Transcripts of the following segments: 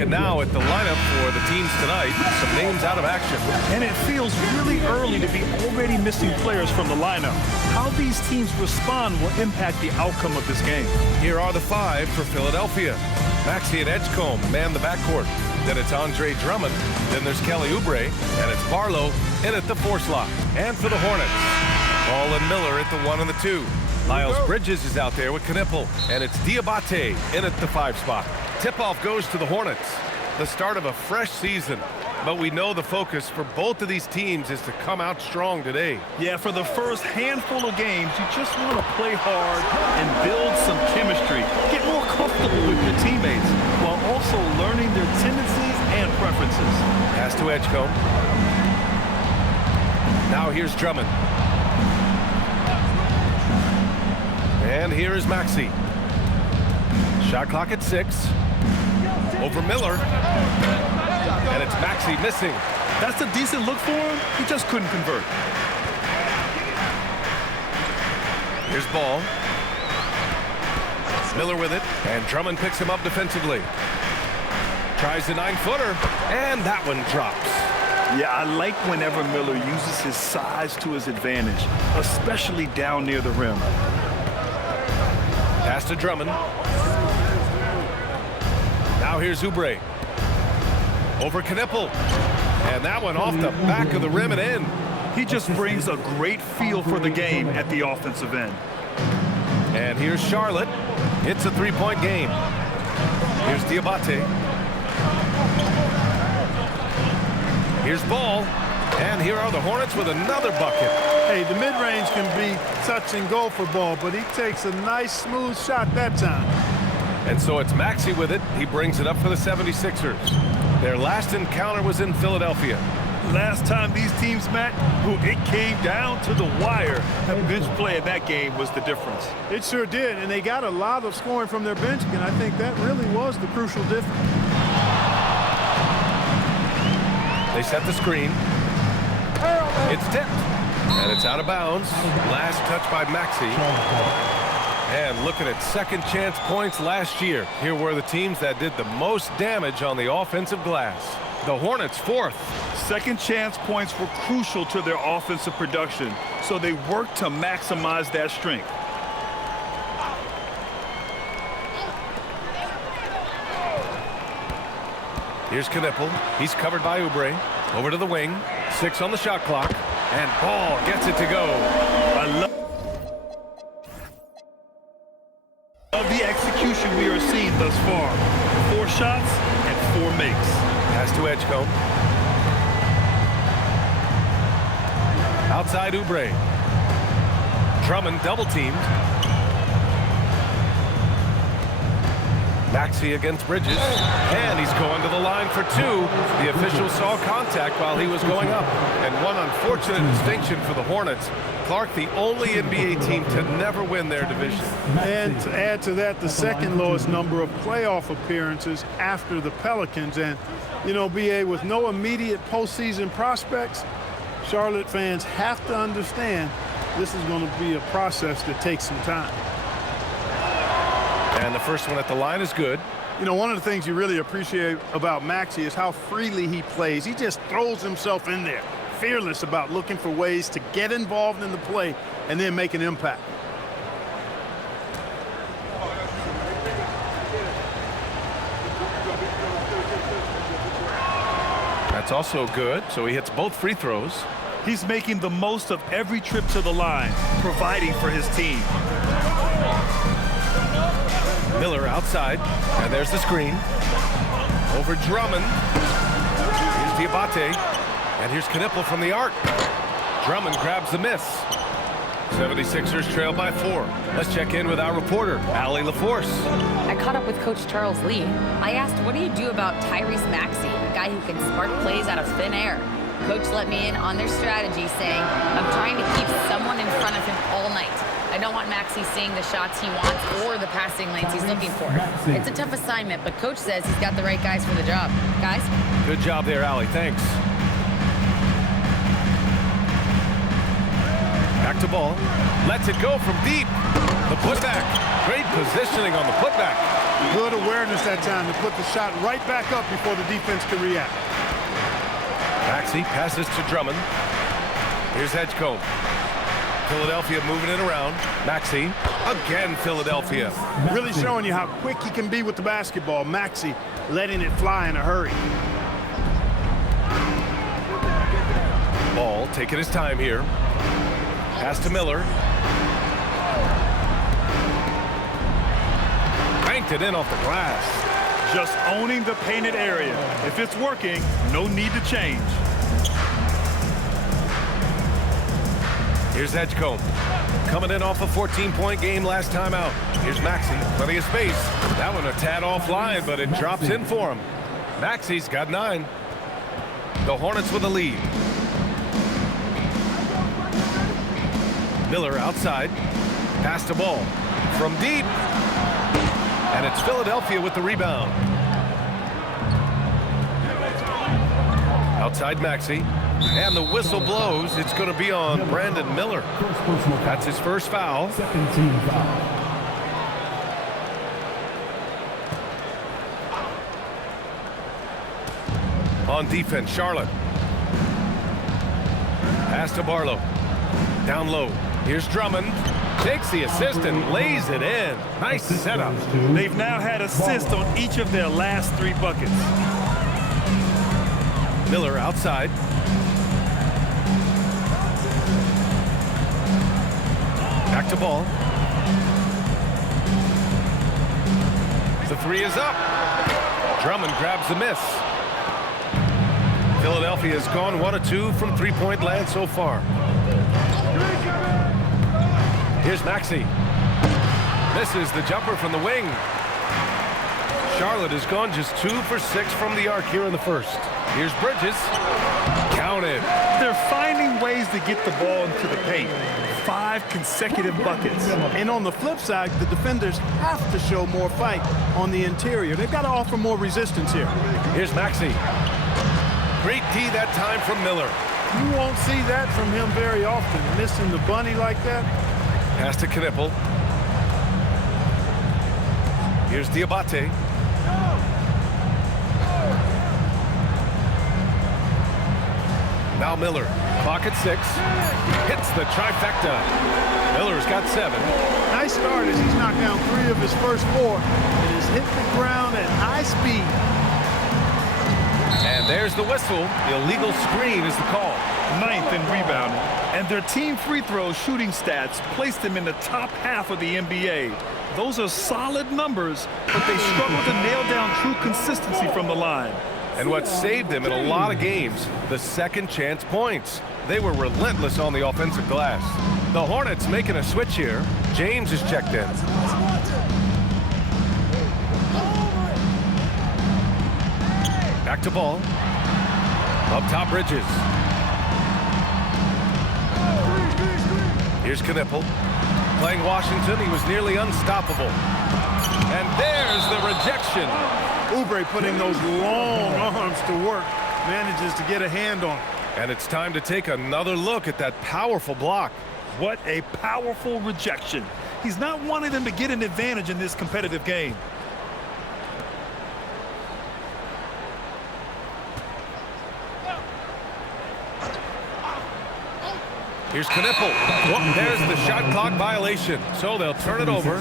looking now at the lineup for the teams tonight. Some names out of action. And it feels really early to be already missing players from the lineup. How these teams respond will impact the outcome of this game. Here are the 5 for Philadelphia. Maxey and Edgecombe man the backcourt. Then it's Andre Drummond. Then there's Kelly Oubre. And it's Barlow in at the 4 slot. And for the Hornets, Ball and Miller at the 1 and the 2. Miles Bridges is out there with Knipple. And it's Diabate in at the 5 spot. Tip-off goes to the Hornets. The start of a fresh season. But we know the focus for both of these teams is to come out strong today. Yeah, for the first handful of games, you just want to play hard and build some chemistry. Get more comfortable with your teammates while also learning their tendencies and preferences. Pass to Edgecombe. Now here's Drummond. And here is Maxey. Shot clock at 6. Over Miller. And it's Maxey missing. That's a decent look for him. He just couldn't convert. Here's Ball. Miller with it. And Drummond picks him up defensively. Tries the 9-footer. And that one drops. Yeah, I like whenever Miller uses his size to his advantage, especially down near the rim. Pass to Drummond. Now here's Oubre. Over Knipple. And that one off the back of the rim and in. He just brings a great feel for the game at the offensive end. And here's Charlotte. It's a 3-point game. Here's Diabate. Here's Ball. And here are the Hornets with another bucket. Hey, the mid-range can be touch and go for Ball, but he takes a nice, smooth shot that time. And so it's Maxey with it. He brings it up for the 76ers. Their last encounter was in Philadelphia. Last time these teams met, it came down to the wire. The bench play in that game was the difference. It sure did, and they got a lot of scoring from their bench, and I think that really was the crucial difference. They set the screen. It's tipped. And it's out of bounds. Last touch by Maxey. And looking at second chance points last year. Here were the teams that did the most damage on the offensive glass. The Hornets 4th. Second chance points were crucial to their offensive production, so they worked to maximize that strength. Here's Knipple. He's covered by Oubre. Over to the wing. 6 on the shot clock. And Ball gets it to go. I love the execution we are seeing thus far. 4 shots and 4 makes. Pass to Edgecombe. Outside Oubre. Drummond double teamed. Maxey against Bridges. And he's going to the line for 2. The official saw contact while he was going up. And one unfortunate distinction for the Hornets. Clark, the only NBA team to never win their division. And to add to that, the second lowest number of playoff appearances after the Pelicans. And, you know, BA, with no immediate postseason prospects, Charlotte fans have to understand this is going to be a process that takes some time. And the first one at the line is good. You know, one of the things you really appreciate about Maxey is how freely he plays. He just throws himself in there, fearless about looking for ways to get involved in the play and then make an impact. That's also good, so he hits both free throws. He's making the most of every trip to the line, providing for his team. Miller outside, and there's the screen. Over Drummond. Here's Diabate, and here's Knipple from the arc. Drummond grabs the miss. 76ers trail by 4. Let's check in with our reporter, Allie LaForce. I caught up with Coach Charles Lee. I asked, what do you do about Tyrese Maxey, a guy who can spark plays out of thin air? Coach let me in on their strategy, saying, I'm trying to keep someone in front of him all night. I don't want Maxey seeing the shots he wants or the passing lanes he's looking for. It's a tough assignment, but Coach says he's got the right guys for the job. Guys? Good job there, Allie. Thanks. Back to Ball. Lets it go from deep. The putback. Great positioning on the putback. Good awareness that time to put the shot right back up before the defense can react. Maxey passes to Drummond. Here's Edgecombe. Philadelphia moving it around. Maxey. Again, Philadelphia. Really showing you how quick he can be with the basketball. Maxey letting it fly in a hurry. Ball taking his time here. Pass to Miller. Banked it in off the glass. Just owning the painted area. If it's working, no need to change. Here's Edgecombe. Coming in off a 14-point game last time out. Here's Maxey. Plenty of space. That one a tad offline, but it drops in for him. Maxey's got 9. The Hornets with a lead. Miller outside. Pass the ball. From deep. And it's Philadelphia with the rebound. Outside Maxey. And the whistle blows. It's going to be on Brandon Miller. That's his first foul. Second team foul. On defense, Charlotte. Pass to Barlow. Down low. Here's Drummond. Takes the assist and lays it in. Nice setup. They've now had assists on each of their last 3 buckets. Miller outside. Back to ball. The 3 is up. Drummond grabs the miss. Philadelphia has gone 1 of 2 from 3-point land so far. Here's Maxey. Misses the jumper from the wing. Charlotte has gone just 2 for 6 from the arc here in the first. Here's Bridges. Counted. They're finding ways to get the ball into the paint. 5 consecutive buckets. And on the flip side, the defenders have to show more fight on the interior. They've got to offer more resistance here. Here's Maxey. Great D that time from Miller. You won't see that from him very often. Missing the bunny like that. Pass to Knippel. Here's Diabate. Now Miller. Clock at 6. Hits the trifecta. Miller's got 7. Nice start as he's knocked down 3 of his first 4 and has hit the ground at high speed. And there's the whistle. The illegal screen is the call. 9th in rebounding. And their team free throw shooting stats placed them in the top half of the NBA. Those are solid numbers, but they struggle to nail down true consistency from the line. And what saved them in a lot of games, the second chance points. They were relentless on the offensive glass. The Hornets making a switch here. James is checked in. Back to ball. Up top, Bridges. Here's Knippel. Playing Washington, he was nearly unstoppable. And there's the rejection. Oubre putting those long arms to work. Manages to get a hand on it. And it's time to take another look at that powerful block. What a powerful rejection. He's not wanting them to get an advantage in this competitive game. Here's Knippel. There's the shot clock violation. So they'll turn it over.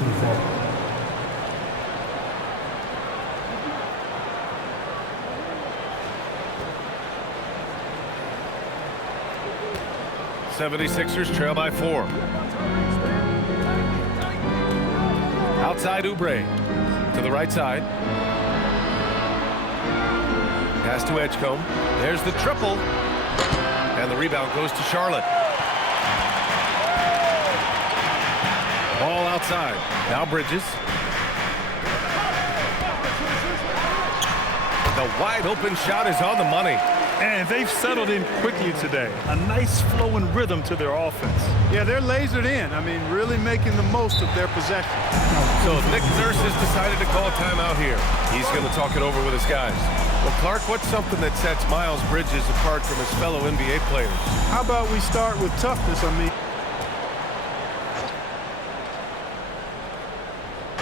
'76ers trail by 4. Outside Oubre. To the right side. Pass to Edgecombe. There's the triple. And the rebound goes to Charlotte. Ball outside. Now Bridges. The wide open shot is on the money. And they've settled in quickly today. A nice flow and rhythm to their offense. Yeah, they're lasered in. I mean, really making the most of their possession. So Nick Nurse has decided to call a timeout here. He's going to talk it over with his guys. Well, Clark, what's something that sets Miles Bridges apart from his fellow NBA players? How about we start with toughness? I mean,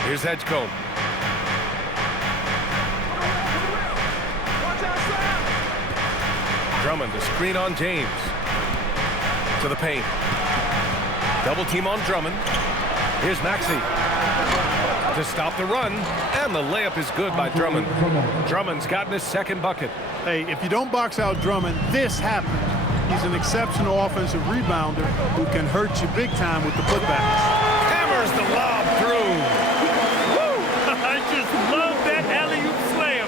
here's Edgecombe. Drummond to screen on James. To the paint. Double team on Drummond. Here's Maxey to stop the run, and the layup is good by Drummond. Drummond's gotten his second bucket. Hey, if you don't box out Drummond, this happens. He's an exceptional offensive rebounder who can hurt you big time with the putbacks. Hammers the lob through. Woo! I just love that alley-oop slam,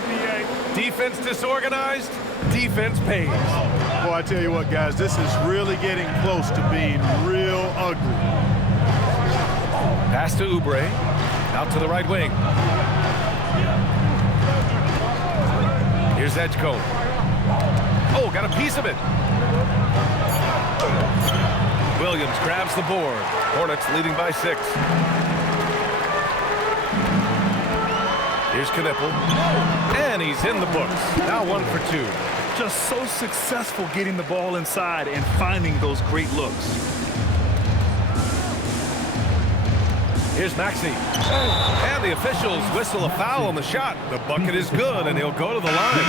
D.A. Defense disorganized, defense pays. Boy, I tell you what, guys, this is really getting close to being real ugly. Pass to Oubre. Out to the right wing. Here's Edgecombe. Oh, got a piece of it. Williams grabs the board. Hornets leading by 6. Here's Knipple. And he's in the books. Now 1 for 2. Just so successful getting the ball inside and finding those great looks. Here's Maxey. And the officials whistle a foul on the shot. The bucket is good, and he'll go to the line.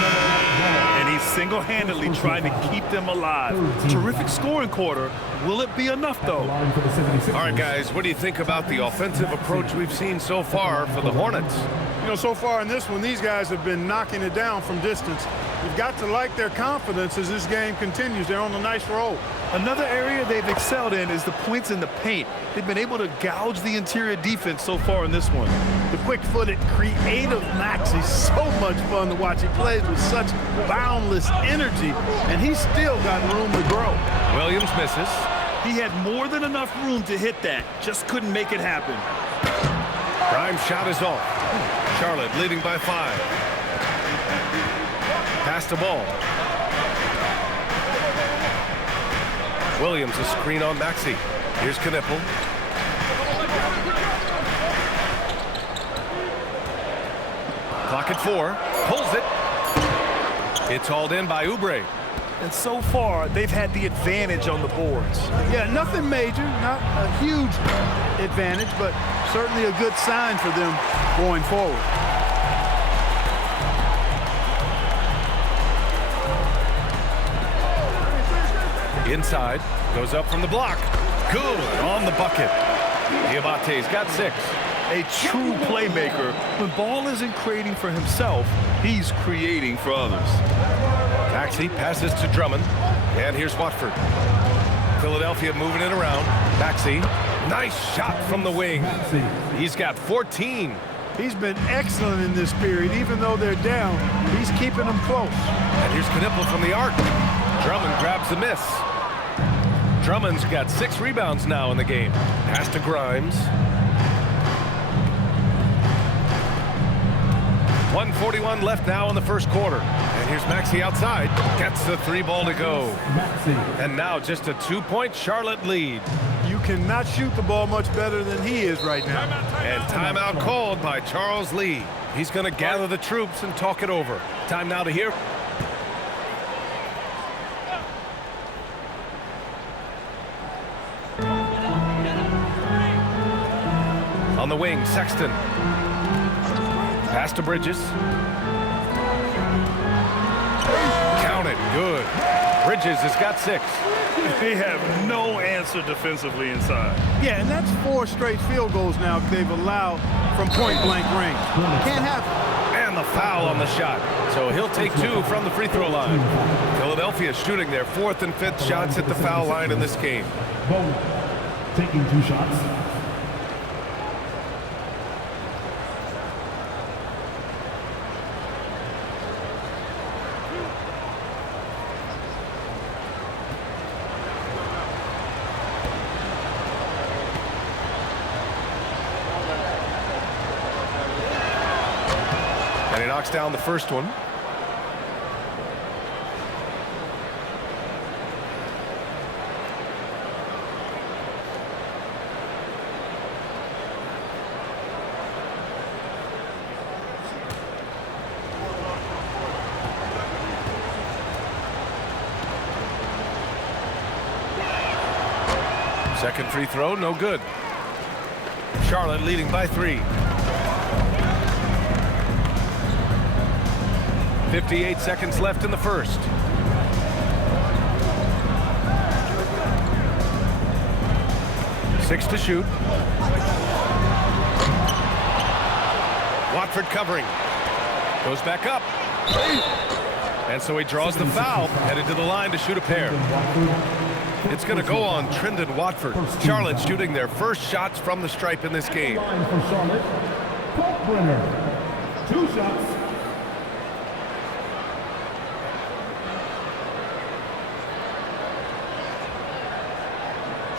And he's single-handedly trying to keep them alive. Terrific scoring quarter. Will it be enough, though? All right, guys, what do you think about the offensive approach we've seen so far for the Hornets? You know, so far in this one, these guys have been knocking it down from distance. You've got to like their confidence as this game continues. They're on a nice roll. Another area they've excelled in is the points in the paint. They've been able to gouge the interior defense so far in this one. The quick-footed, creative Maxey's so much fun to watch. He plays with such boundless energy, and he's still got room to grow. Williams misses. He had more than enough room to hit that. Just couldn't make it happen. Grimes' shot is off. Charlotte leading by 5. Pass the ball. Williams a screen on Maxey. Here's Knipple. Clock at 4. Pulls it. It's hauled in by Oubre. And so far, they've had the advantage on the boards. Yeah, nothing major, not a huge advantage, but certainly a good sign for them going forward. Inside, goes up from the block. Good on the bucket. Diabate's got 6. A true playmaker. When ball isn't creating for himself, he's creating for others. Maxey passes to Drummond. And here's Watford. Philadelphia moving it around. Maxey, nice shot from the wing. He's got 14. He's been excellent in this period. Even though they're down, he's keeping them close. And here's Knipple from the arc. Drummond grabs the miss. Drummond's got 6 rebounds now in the game. Pass to Grimes. 1:41 left now in the first quarter. And here's Maxey outside. Gets the 3 ball to go. And now just a 2-point Charlotte lead. You cannot shoot the ball much better than he is right now. And timeout called by Charles Lee. He's going to gather the troops and talk it over. Time now to hear. On the wing, Sexton. Pass to Bridges. Count it. Good. Bridges has got 6. They have no answer defensively inside. Yeah, and that's 4 straight field goals now they've allowed from point-blank range. Can't happen. And the foul on the shot. So he'll take 2 from the free throw line. Philadelphia shooting their 4th and 5th shots at the foul line in this game. Bowman taking 2 shots. And he knocks down the first one. Second free throw, no good. Charlotte leading by 3. 58 seconds left in the first. 6 to shoot. Watford covering. Goes back up. And so he draws the foul, headed to the line to shoot a pair. It's going to go on Trendon Watford. Charlotte shooting their first shots from the stripe in this game. Line for Charlotte, Kalkbrenner. 2 shots.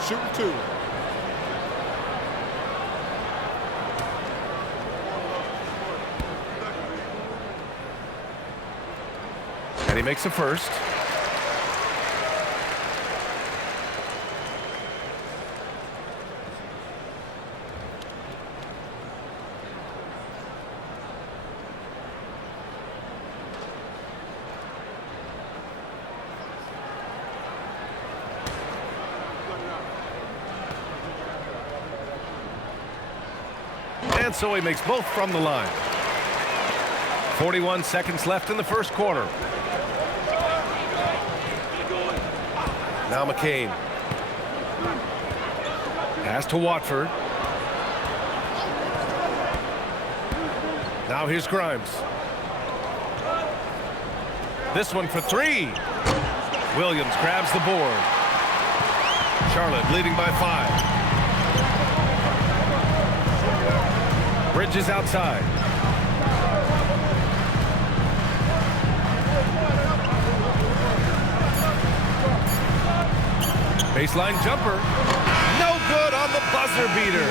Shooting 2. And he makes a first. And so he makes both from the line. 41 seconds left in the first quarter. Now McCain. Pass to Watford. Now here's Grimes. This one for 3. Williams grabs the board. Charlotte leading by 5. Bridges outside. Baseline jumper. No good on the buzzer beater.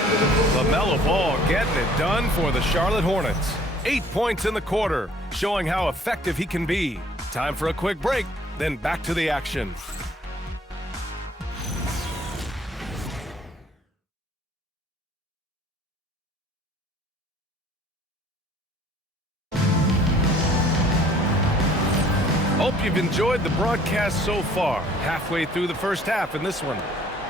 LaMelo Ball getting it done for the Charlotte Hornets. 8 points in the quarter, showing how effective he can be. Time for a quick break, then back to the action. Hope you've enjoyed the broadcast so far. Halfway through the first half in this one.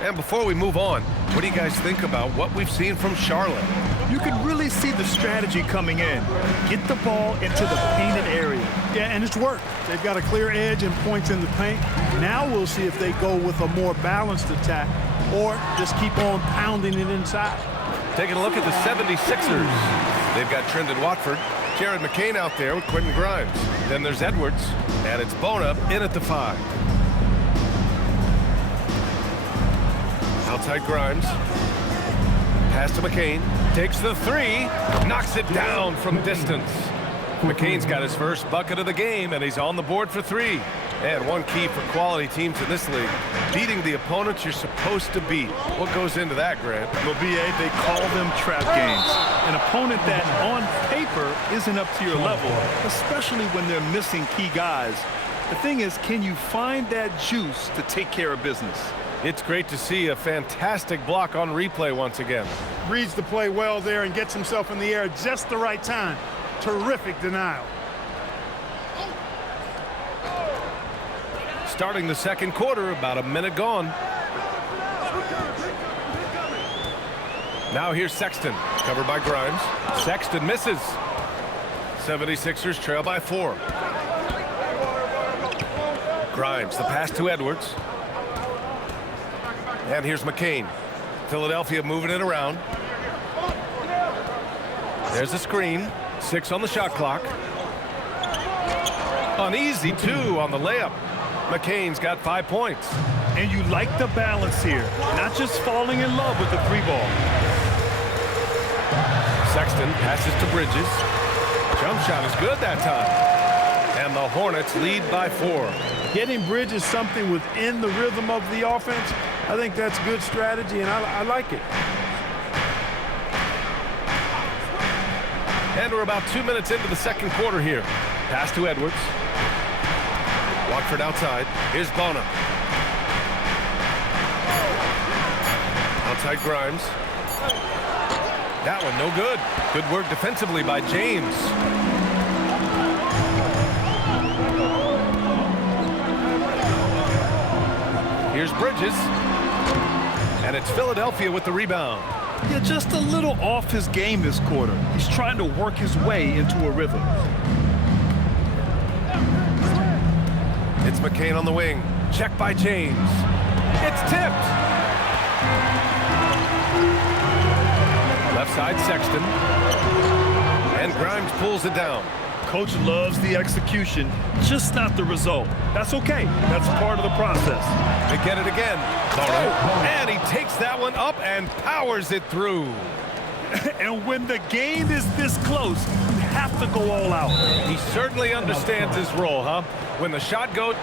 And before we move on, what do you guys think about what we've seen from Charlotte? You can really see the strategy coming in. Get the ball into the painted area. Yeah, and it's worked. They've got a clear edge and points in the paint. Now we'll see if they go with a more balanced attack or just keep on pounding it inside. Taking a look at the 76ers. They've got Trendon Watford, Jared McCain out there with Quentin Grimes. Then there's Edwards, and it's Bona in at the 5. Outside Grimes. Pass to McCain. Takes the 3. Knocks it down from distance. McCain's got his first bucket of the game, and he's on the board for 3. And one key for quality teams in this league, beating the opponents you're supposed to beat. What goes into that, Grant? Well, BA, they call them trap games. An opponent that, on paper, isn't up to your level, especially when they're missing key guys. The thing is, can you find that juice to take care of business? It's great to see a fantastic block on replay once again. Reads the play well there and gets himself in the air at just the right time. Terrific denial. Starting the second quarter, about a minute gone. Now here's Sexton, covered by Grimes. Sexton misses. 76ers trail by 4. Grimes, the pass to Edwards. And here's McCain. Philadelphia moving it around. There's a screen. 6 on the shot clock. An easy 2 on the layup. McCain's got 5 points. And you like the balance here, not just falling in love with the 3-ball. Sexton passes to Bridges. Jump shot is good that time. And the Hornets lead by 4. Getting Bridges something within the rhythm of the offense, I think that's good strategy, and I like it. And we're about 2 minutes into the second quarter here. Pass to Edwards. Watford outside. Here's Bona. Outside Grimes. That one no good. Good work defensively by James. Here's Bridges. And it's Philadelphia with the rebound. Yeah, just a little off his game this quarter. He's trying to work his way into a rhythm. It's McCain on the wing. Check by James. It's tipped. Left side, Sexton. And Grimes pulls it down. Coach loves the execution, just not the result. That's okay. That's part of the process. They get it again. And he takes that one up and powers it through. And when the game is this close, you have to go all out. He certainly understands his role, huh? When the shot goes...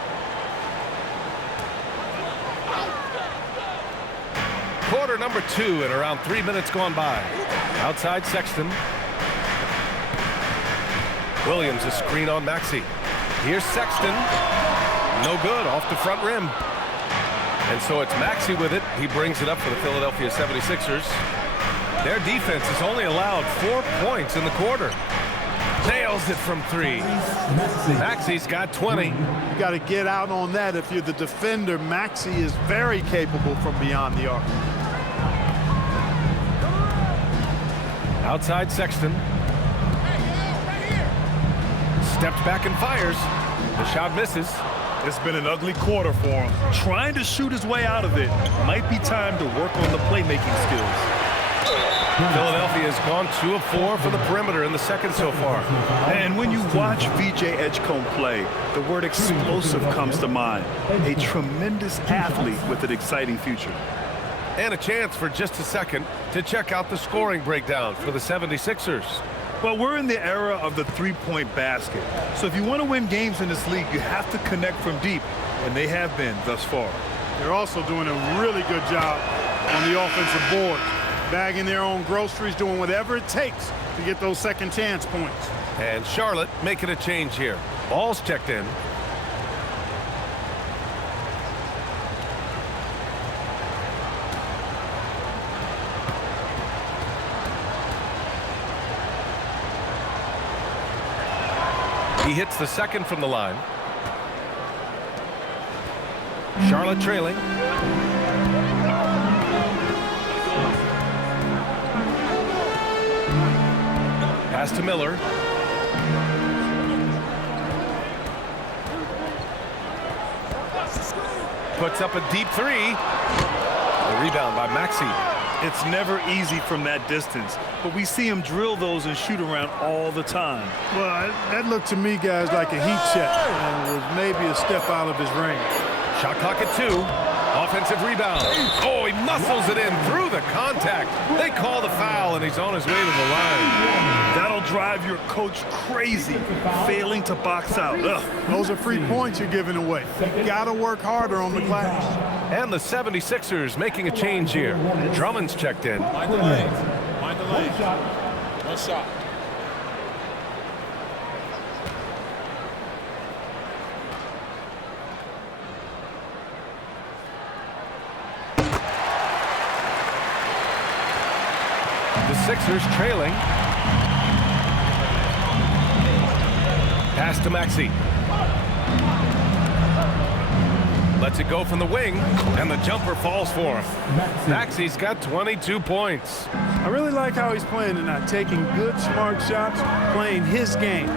Quarter number 2 and around 3 minutes gone by. Outside Sexton. Williams a screen on Maxey. Here's Sexton. No good, off the front rim. And so it's Maxey with it. He brings it up for the Philadelphia 76ers. Their defense has only allowed 4 points in the quarter. Nails it from 3. Maxey's got 20. You got to get out on that if you're the defender. Maxey is very capable from beyond the arc. Outside Sexton. Steps back and fires. The shot misses. It's been an ugly quarter for him. Trying to shoot his way out of it. Might be time to work on the playmaking skills. Philadelphia has gone 2 of 4 for the perimeter in the second so far. And when you watch VJ Edgecombe play, the word explosive comes to mind. A tremendous athlete with an exciting future. And a chance for just a second to check out the scoring breakdown for the 76ers. But we're in the era of the three-point basket. So if you want to win games in this league, you have to connect from deep, and they have been thus far. They're also doing a really good job on the offensive board, bagging their own groceries, doing whatever it takes to get those second chance points. And Charlotte making a change here. Ball's checked in. He hits the second from the line. Charlotte trailing. Pass to Miller. Puts up a deep 3. The rebound by Maxey. It's never easy from that distance, but we see him drill those and shoot around all the time. Well, that looked to me, guys, like a heat check, and was maybe a step out of his range. Shot clock at 2. Offensive rebound. Oh, he muscles it in through the contact. They call the foul, and he's on his way to the line. That'll drive your coach crazy, failing to box out. Ugh. Those are free points you're giving away. You got to work harder on the glass. And the 76ers making a change here. Drummond's checked in. Mind the lane. Mind the lane. One shot. The Sixers trailing. Pass to Maxey. Lets it go from the wing, and the jumper falls for him. Maxey's got 22 points. I really like how he's playing tonight, taking good, smart shots, playing his game.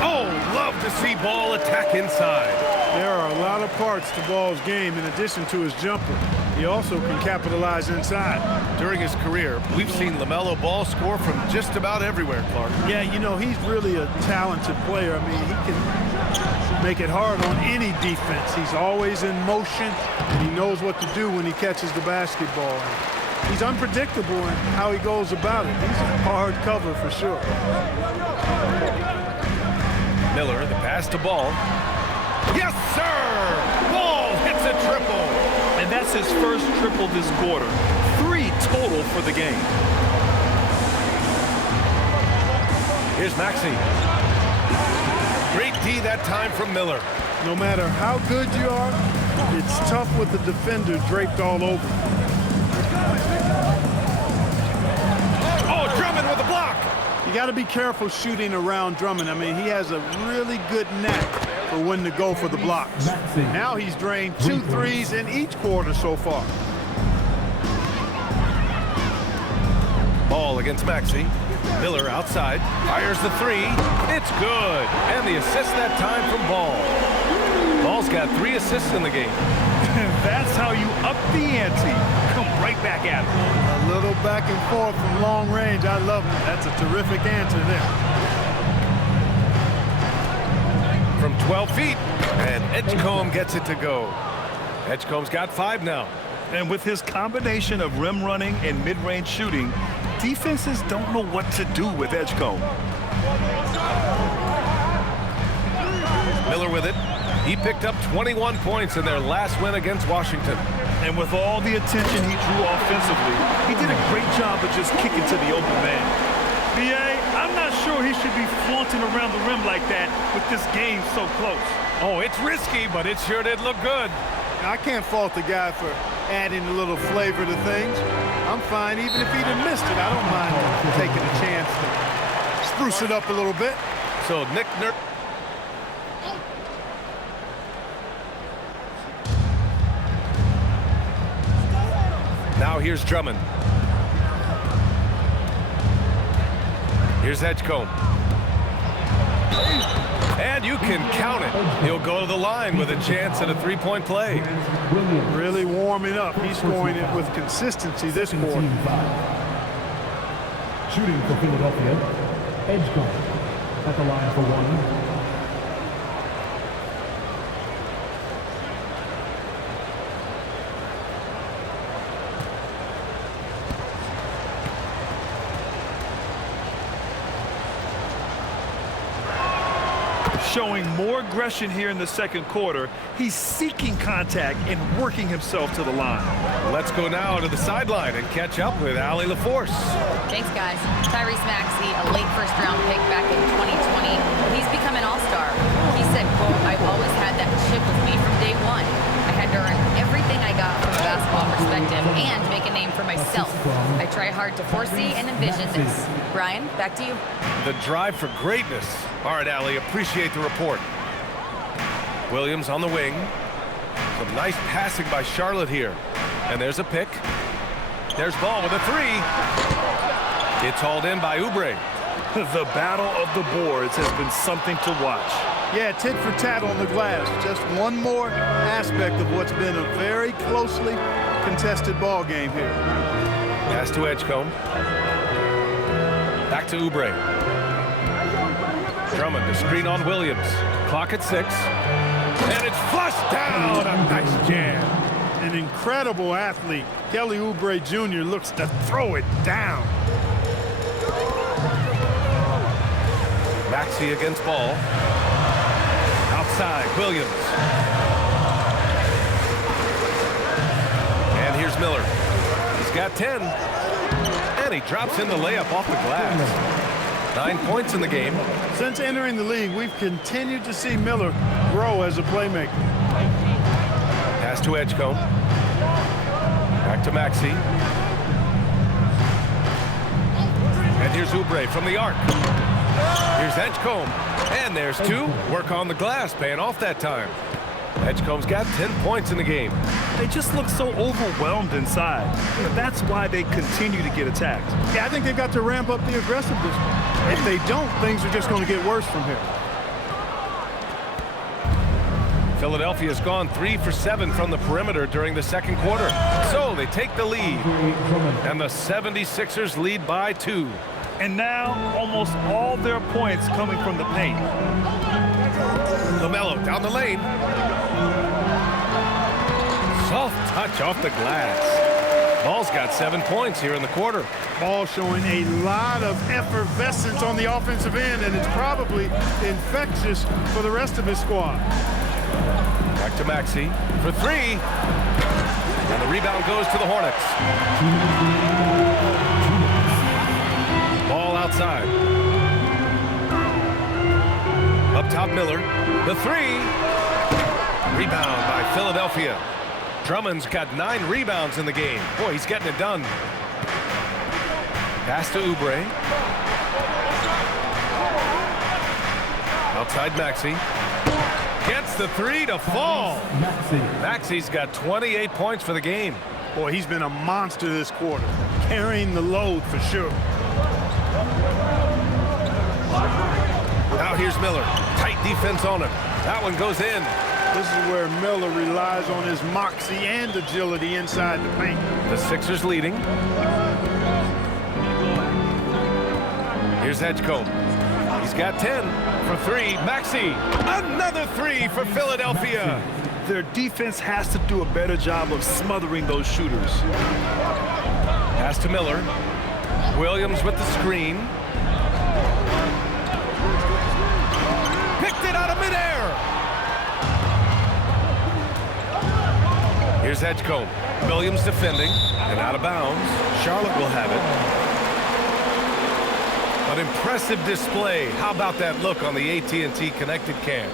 Oh, love to see Ball attack inside. There are a lot of parts to Ball's game in addition to his jumper. He also can capitalize inside. During his career, we've seen LaMelo Ball score from just about everywhere, Clark. Yeah, you know, he's really a talented player. I mean, he can make it hard on any defense. He's always in motion, and he knows what to do when he catches the basketball. He's unpredictable in how he goes about it. He's a hard cover for sure. Miller, the pass to Ball. Yes, sir! Ball hits a triple. And that's his first triple this quarter. 3 total for the game. Here's Maxey. Great D that time from Miller. No matter how good you are, it's tough with the defender draped all over. Oh, Drummond with a block. You got to be careful shooting around Drummond. I mean, he has a really good knack for when to go for the blocks. Now he's drained 2 threes in each quarter so far. Ball against Maxey. Miller outside. Fires the 3. It's good. And the assist that time from Ball. Ball's got 3 assists in the game. That's how you up the ante. Come right right back at him. A little back and forth from long range. I love it. That's a terrific answer there. From 12 feet, and Edgecombe gets it to go. Edgecombe's got 5 now. And with his combination of rim running and mid-range shooting, defenses don't know what to do with Edgecombe. Miller with it. He picked up 21 points in their last win against Washington. And with all the attention he drew offensively, he did a great job of just kicking to the open man. B.A., I'm not sure he should be flaunting around the rim like that with this game so close. Oh, it's risky, but it sure did look good. I can't fault the guy for adding a little flavor to things. I'm fine even if he'd have missed it. I don't mind taking a chance to spruce it up a little bit. So Nick Nurse. Now here's Drummond. Here's Edgecombe. And you can count it. He'll go to the line with a chance at a three-point play. Really warming up. He's scoring it with consistency this quarter. Shooting for Philadelphia, Edgecombe at the line for 1. Showing more aggression here in the second quarter. He's seeking contact and working himself to the line. Let's go now to the sideline and catch up with Allie LaForce. Thanks, guys. Tyrese Maxey, a late first-round pick back in 2020. He's become an all-star. He said, quote, "I've always had that chip with me from day one. I had to earn everything I got from a basketball perspective and make a name for myself. I try hard to foresee and envision this." Brian, back to you. The drive for greatness. All right, Allie, appreciate the report. Williams on the wing. Some nice passing by Charlotte here. And there's a pick. There's Ball with a 3. It's hauled in by Oubre. The battle of the boards has been something to watch. Yeah, tit for tat on the glass. Just one more aspect of what's been a very closely contested ball game here. Pass to Edgecombe. Back to Oubre. Drummond to screen on Williams. Clock at 6. And it's flushed down. A nice jam. An incredible athlete. Kelly Oubre Jr. looks to throw it down. Maxey against Ball. Outside, Williams. And here's Miller. He's got 10. And he drops in the layup off the glass. 9 points in the game. Since entering the league, we've continued to see Miller grow as a playmaker. Pass to Edgecombe. Back to Maxey. And here's Oubre from the arc. Here's Edgecombe. And there's 2. Work on the glass, paying off that time. Edgecombe's got 10 points in the game. They just look so overwhelmed inside. But that's why they continue to get attacked. Yeah, I think they've got to ramp up the aggressiveness. If they don't, things are just going to get worse from here. Philadelphia's gone 3 for 7 from the perimeter during the second quarter. So they take the lead. And the 76ers lead by 2. And now almost all their points coming from the paint. LaMelo down the lane. Soft touch off the glass. Ball's got 7 points here in the quarter. Ball showing a lot of effervescence on the offensive end, and it's probably infectious for the rest of his squad. Back to Maxey for 3. And the rebound goes to the Hornets. Ball outside. Up top, Miller. The 3. Rebound by Philadelphia. Drummond's got 9 rebounds in the game. Boy, he's getting it done. Pass to Oubre. Outside Maxey. Gets the 3 to fall. Maxey's got 28 points for the game. Boy, he's been a monster this quarter, carrying the load for sure. Now here's Miller. Tight defense on him. That one goes in. This is where Miller relies on his moxie and agility inside the paint. The Sixers leading. Here's Edgecombe. He's got 10 for 3. Maxey, another 3 for Philadelphia. Their defense has to do a better job of smothering those shooters. Pass to Miller. Williams with the screen. Picked it out of midair. Here's Edgecombe. Williams defending and out of bounds. Charlotte will have it. An impressive display. How about that look on the AT&T connected cam?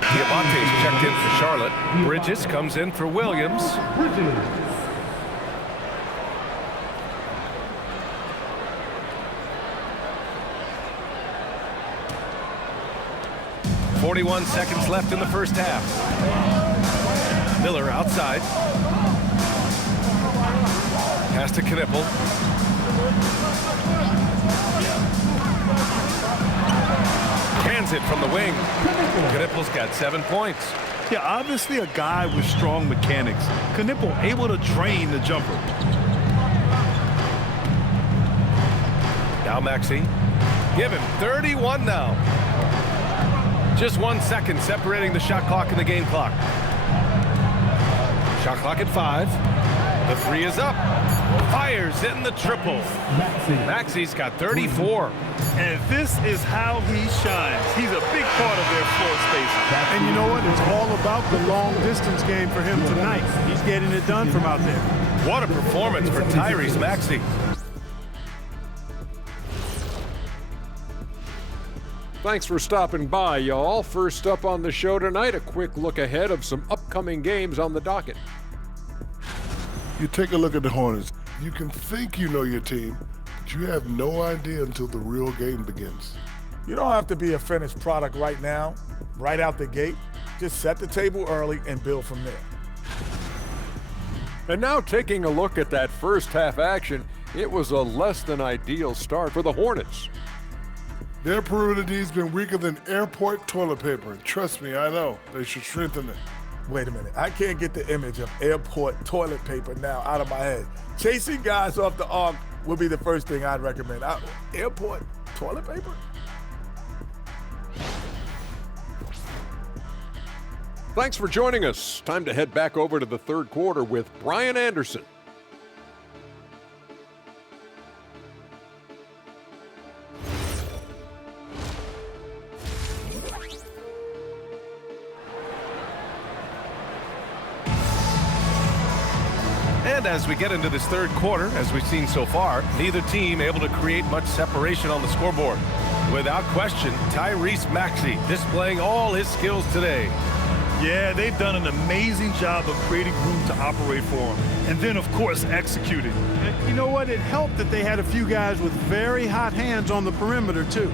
Diabate's checked in for Charlotte. Bridges comes in for Williams. 41 seconds left in the first half. Miller outside. Pass to Knipple. Cans it from the wing. Knipple's got 7 points. Yeah, obviously a guy with strong mechanics. Knipple able to drain the jumper. Now Maxey. Give him 31 now. Just 1 second separating the shot clock and the game clock. Shot clock at 5. The 3 is up. Fires hitting the triple. Maxey's got 34. And this is how he shines. He's a big part of their floor space. And you know what? It's all about the long distance game for him tonight. He's getting it done from out there. What a performance for Tyrese Maxey. Thanks for stopping by, y'all. First up on the show tonight, a quick look ahead of some upcoming games on the docket. You take a look at the Hornets. You can think you know your team, but you have no idea until the real game begins. You don't have to be a finished product right now, right out the gate. Just set the table early and build from there. And now taking a look at that first half action, it was a less than ideal start for the Hornets. Their perimeter D's been weaker than airport toilet paper. Trust me, I know. They should strengthen it. Wait a minute. I can't get the image of airport toilet paper now out of my head. Chasing guys off the arc would be the first thing I'd recommend. Airport toilet paper? Thanks for joining us. Time to head back over to the third quarter with Brian Anderson. And as we get into this third quarter, as we've seen so far, neither team able to create much separation on the scoreboard. Without question, Tyrese Maxey displaying all his skills today. Yeah, they've done an amazing job of creating room to operate for him. And then, of course, executing. And you know what? It helped that they had a few guys with very hot hands on the perimeter, too.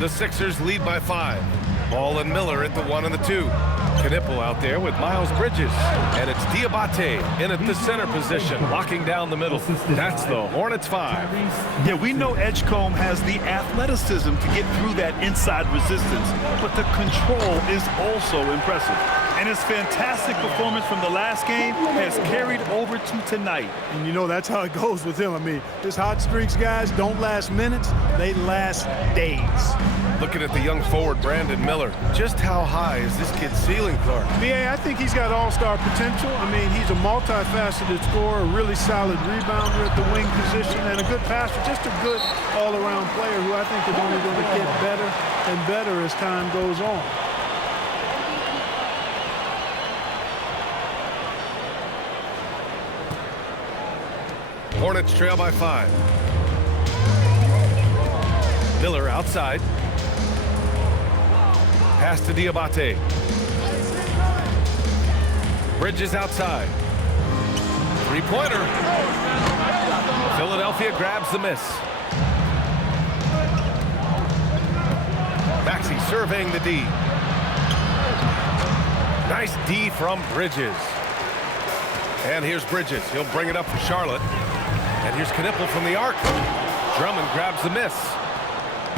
The Sixers lead by 5. Ball and Miller at the 1 and the 2. Knipple out there with Miles Bridges. And it's Diabate in at the center position, locking down the middle. That's the Hornets 5. Yeah, we know Edgecombe has the athleticism to get through that inside resistance, but the control is also impressive. And his fantastic performance from the last game has carried over to tonight. And you know, that's how it goes with him. I mean, his hot streaks, guys, don't last minutes. They last days. Looking at the young forward, Brandon Miller. Just how high is this kid's ceiling, Clark? Yeah, I think he's got all-star potential. I mean, he's a multifaceted scorer, a really solid rebounder at the wing position, and a good passer, just a good all-around player who I think is only going to get better and better as time goes on. Hornets trail by 5. Miller outside. Pass to Diabate. Bridges outside. Three-pointer. Philadelphia grabs the miss. Maxey surveying the D. Nice D from Bridges. And here's Bridges. He'll bring it up for Charlotte. And here's Knipple from the arc. Drummond grabs the miss.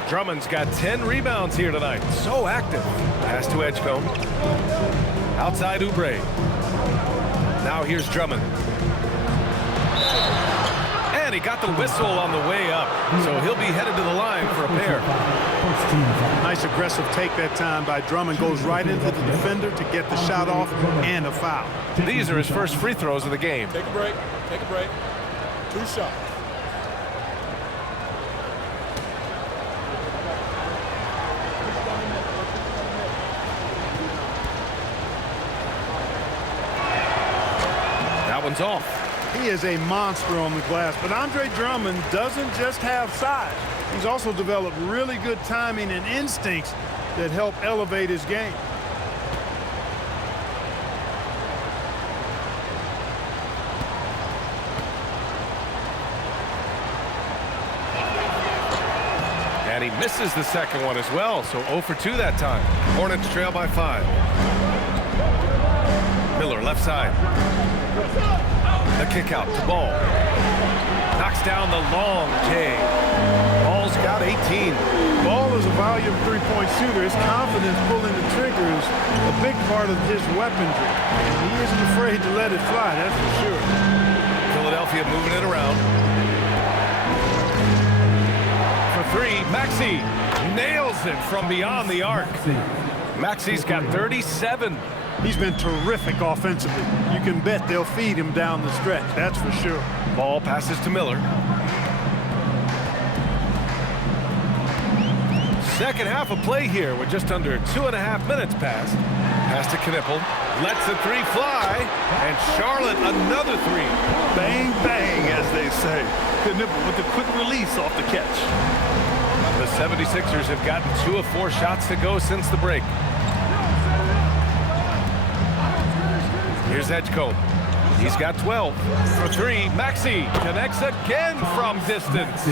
Drummond's got 10 rebounds here tonight. So active. Pass to Edgecombe. Outside Oubre. Now here's Drummond. And he got the whistle on the way up. So he'll be headed to the line for a pair. Nice aggressive take that time by Drummond. Goes right into the defender to get the shot off and a foul. These are his first free throws of the game. Take a break. Take a break. 2 shots. That one's off. He is a monster on the glass, but Andre Drummond doesn't just have size. He's also developed really good timing and instincts that help elevate his game. And he misses the second one as well, so 0 for 2 that time. Hornets trail by 5. Miller left side. The kick out to Ball. Knocks down the long J. Ball's got 18. Ball is a volume three-point shooter. His confidence pulling the trigger is a big part of his weaponry. And he isn't afraid to let it fly, that's for sure. Philadelphia moving it around. For 3, Maxey nails it from beyond the arc. Maxey's got 37. He's been terrific offensively. You can bet they'll feed him down the stretch, that's for sure. Ball passes to Miller. Second half of play here with just under 2.5 minutes passed. Pass to Knipple. Lets the 3 fly. And Charlotte another 3. Bang, bang, as they say. Knipple with a quick release off the catch. The 76ers have gotten 2 of 4 shots to go since the break. Here's Edgecombe. He's got 12. For 3, Maxey connects again from distance.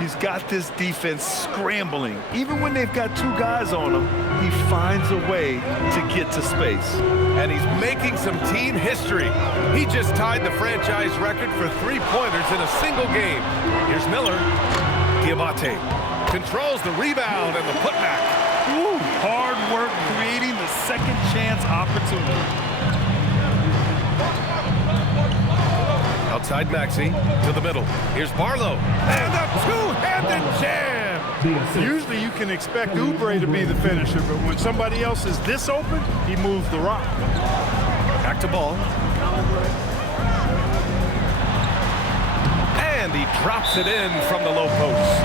He's got this defense scrambling. Even when they've got 2 guys on him, he finds a way to get to space. And he's making some team history. He just tied the franchise record for 3-pointers in a single game. Here's Miller. Diabate controls the rebound and the putback. Woo, hard work creating the second chance opportunity. Outside Maxey to the middle. Here's Barlow. And a two-handed jam. Usually you can expect Oubre to be the finisher, but when somebody else is this open, he moves the rock. Back to Ball. And he drops it in from the low post.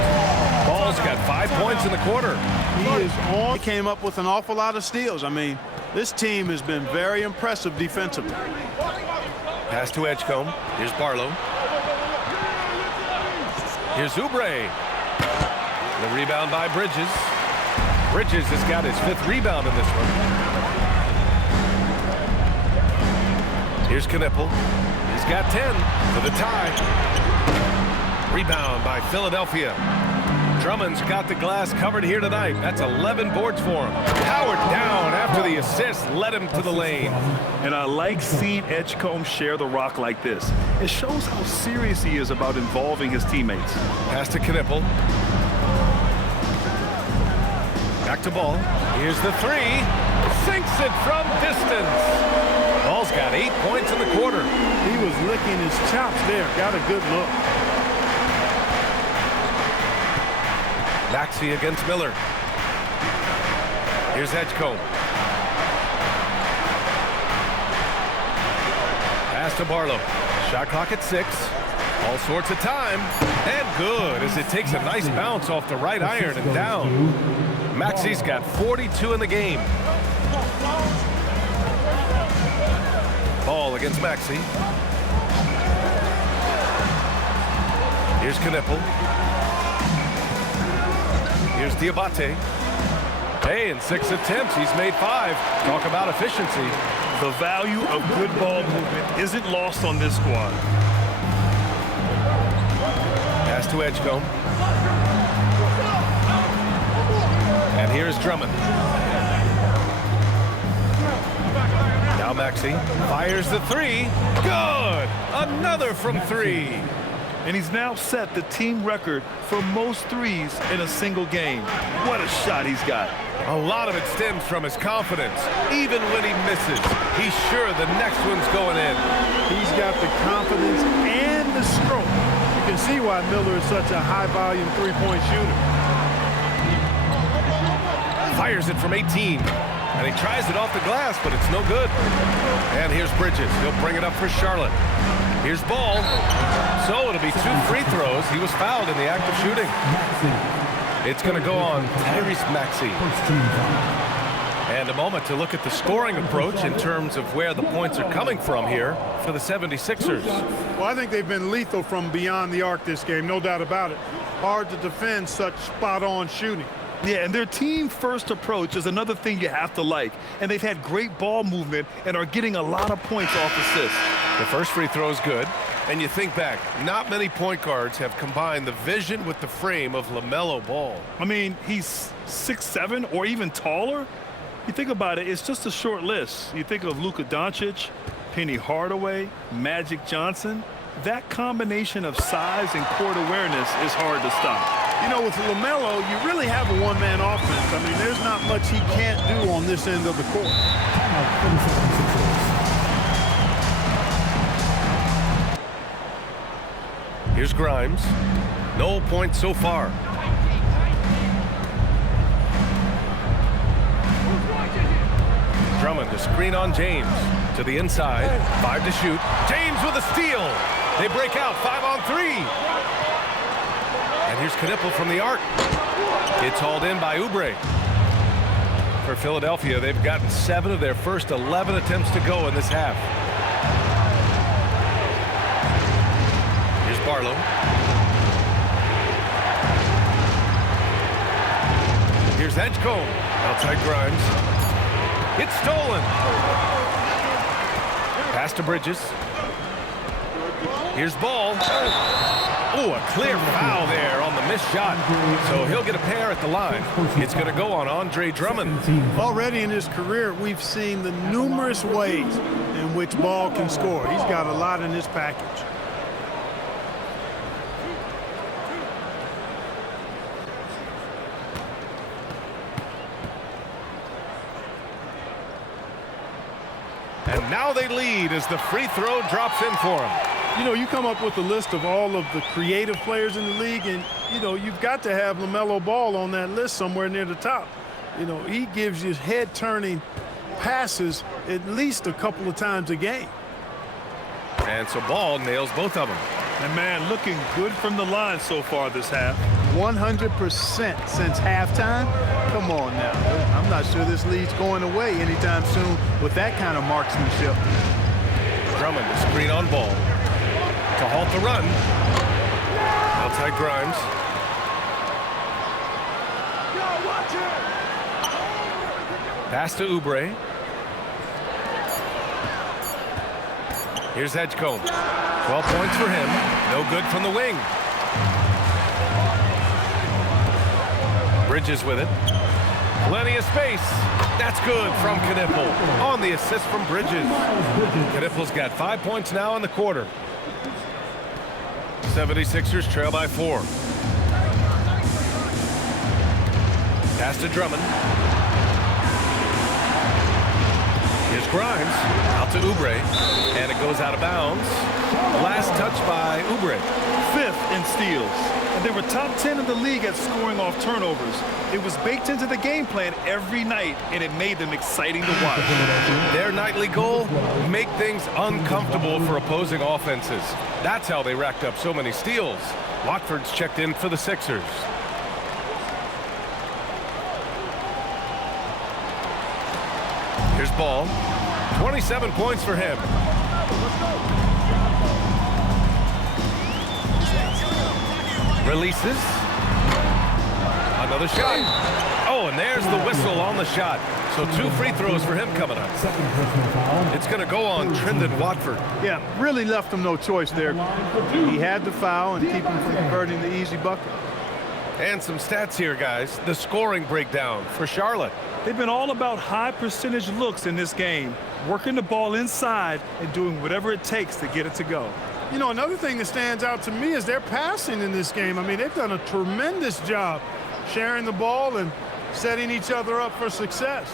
Ball's got 5 points in the quarter. He is on. He came up with an awful lot of steals. I mean, this team has been very impressive defensively. Pass to Edgecombe. Here's Barlow. Here's Oubre. The rebound by Bridges. Bridges has got his 5th rebound in this one. Here's Knipple. He's got 10 for the tie. Rebound by Philadelphia. Drummond's got the glass covered here tonight. That's 11 boards for him. Howard down after the assist led him to the lane. And I like seeing Edgecombe share the rock like this. It shows how serious he is about involving his teammates. Pass to Knipple. Back to Ball. Here's the 3. Sinks it from distance. Ball's got 8 points in the quarter. He was licking his chops there. Got a good look. Maxey against Miller. Here's Edgecombe. Pass to Barlow. Shot clock at 6. All sorts of time. And good as it takes a nice bounce off the right iron and down. Maxey's got 42 in the game. Ball against Maxey. Here's Knipple. Here's Diabate. Hey, in 6 attempts, he's made 5. Talk about efficiency. The value of good ball movement isn't lost on this squad. Pass to Edgecombe. And here's Drummond. Now Maxey fires the 3. Good! Another from 3. And he's now set the team record for most threes in a single game. What a shot he's got. A lot of it stems from his confidence. Even when he misses, he's sure the next one's going in. He's got the confidence and the stroke. You can see why Miller is such a high-volume three-point shooter. Fires it from 18. And he tries it off the glass, but it's no good. And here's Bridges. He'll bring it up for Charlotte. Here's Ball. So it'll be 2 free throws. He was fouled in the act of shooting. It's going to go on Tyrese Maxey. And a moment to look at the scoring approach in terms of where the points are coming from here for the 76ers. Well, I think they've been lethal from beyond the arc this game, no doubt about it. Hard to defend such spot-on shooting. Yeah, and their team-first approach is another thing you have to like. And they've had great ball movement and are getting a lot of points off assists. The first free throw is good. And you think back, not many point guards have combined the vision with the frame of LaMelo Ball. I mean, he's 6'7" or even taller. You think about it, it's just a short list. You think of Luka Doncic, Penny Hardaway, Magic Johnson. That combination of size and court awareness is hard to stop. You know, with LaMelo, you really have a one-man offense. I mean, there's not much he can't do on this end of the court. Here's Grimes. No points so far. Drummond to screen on James. To the inside. 5 to shoot. James with a steal. They break out 5 on 3. And here's Knipple from the arc. It's hauled in by Oubre. For Philadelphia, they've gotten 7 of their first 11 attempts to go in this half. Here's Barlow. Here's Edgecombe. Outside Grimes. It's stolen. Pass to Bridges. Here's Ball. Oh, a clear foul there on the missed shot. So he'll get a pair at the line. It's going to go on Andre Drummond. Already in his career, we've seen the numerous ways in which Ball can score. He's got a lot in his package. And now they lead as the free throw drops in for him. You know, you come up with a list of all of the creative players in the league, and, you know, you've got to have LaMelo Ball on that list somewhere near the top. You know, he gives you head-turning passes at least a couple of times a game. And so Ball nails both of them. And, man, looking good from the line so far this half. 100% since halftime. Come on now. I'm not sure this lead's going away anytime soon with that kind of marksmanship. Drummond to screen on Ball. To halt the run. Outside Grimes. Pass to Oubre. Here's Edgecombe. 12 points for him. No good from the wing. Bridges with it. Plenty of space. That's good from Knipple. On the assist from Bridges. Knipple's got 5 points now in the quarter. 76ers trail by 4. Pass to Drummond. Here's Grimes. Out to Oubre. And it goes out of bounds. Last touch by Oubre. 5th in steals. And they were top 10 in the league at scoring off turnovers. It was baked into the game plan every night, and it made them exciting to watch. Their nightly goal, make things uncomfortable for opposing offenses. That's how they racked up so many steals. Watford's checked in for the Sixers. Here's Ball. 27 points for him. Releases. Another shot. Oh, and there's the whistle on the shot. So 2 free throws for him coming up. It's going to go on Trendon Watford. Yeah, really left him no choice there. He had the foul and keep him from converting the easy bucket. And some stats here, guys. The scoring breakdown for Charlotte. They've been all about high percentage looks in this game, working the ball inside and doing whatever it takes to get it to go. You know, another thing that stands out to me is their passing in this game. I mean, they've done a tremendous job sharing the ball and setting each other up for success.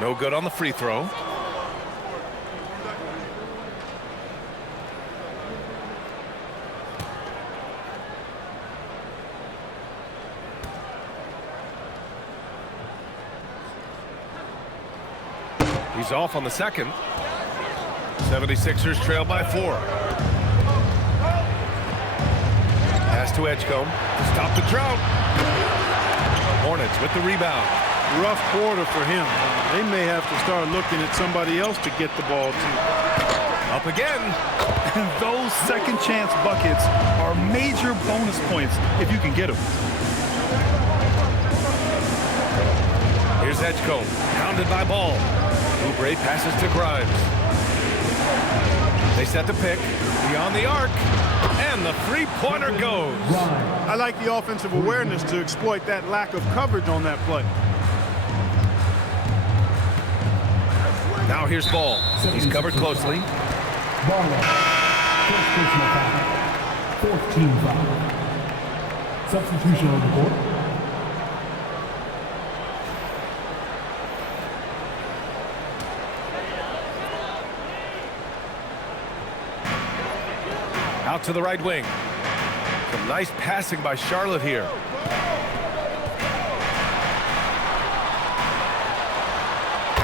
No good on the free throw. He's off on the second. 76ers trail by 4. Pass to Edgecombe to stop the drought. Hornets with the rebound. Rough quarter for him. They may have to start looking at somebody else to get the ball to. Up again. And those second chance buckets are major bonus points if you can get them. Here's Edgecombe, pounded by Ball. Oubre passes to Grimes. They set the pick, beyond the arc, and the three-pointer goes. I like the offensive awareness to exploit that lack of coverage on that play. Now here's Ball. He's covered closely. Ball. First personal foul. Fourth team foul. Substitution on the court. Out to the right wing. Some nice passing by Charlotte here.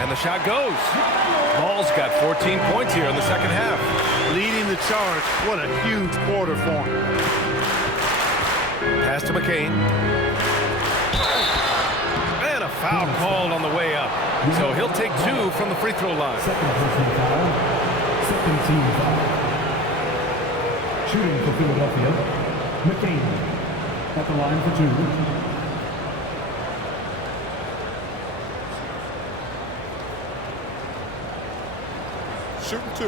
And the shot goes. Ball's got 14 points here in the second half. Leading the charge. What a huge quarter for him. Pass to McCain. And a foul called on the way up. So he'll take 2 from the free throw line. Second personal foul. Second team foul. Shooting for Philadelphia, McCain at the line for 2. Shooting 2.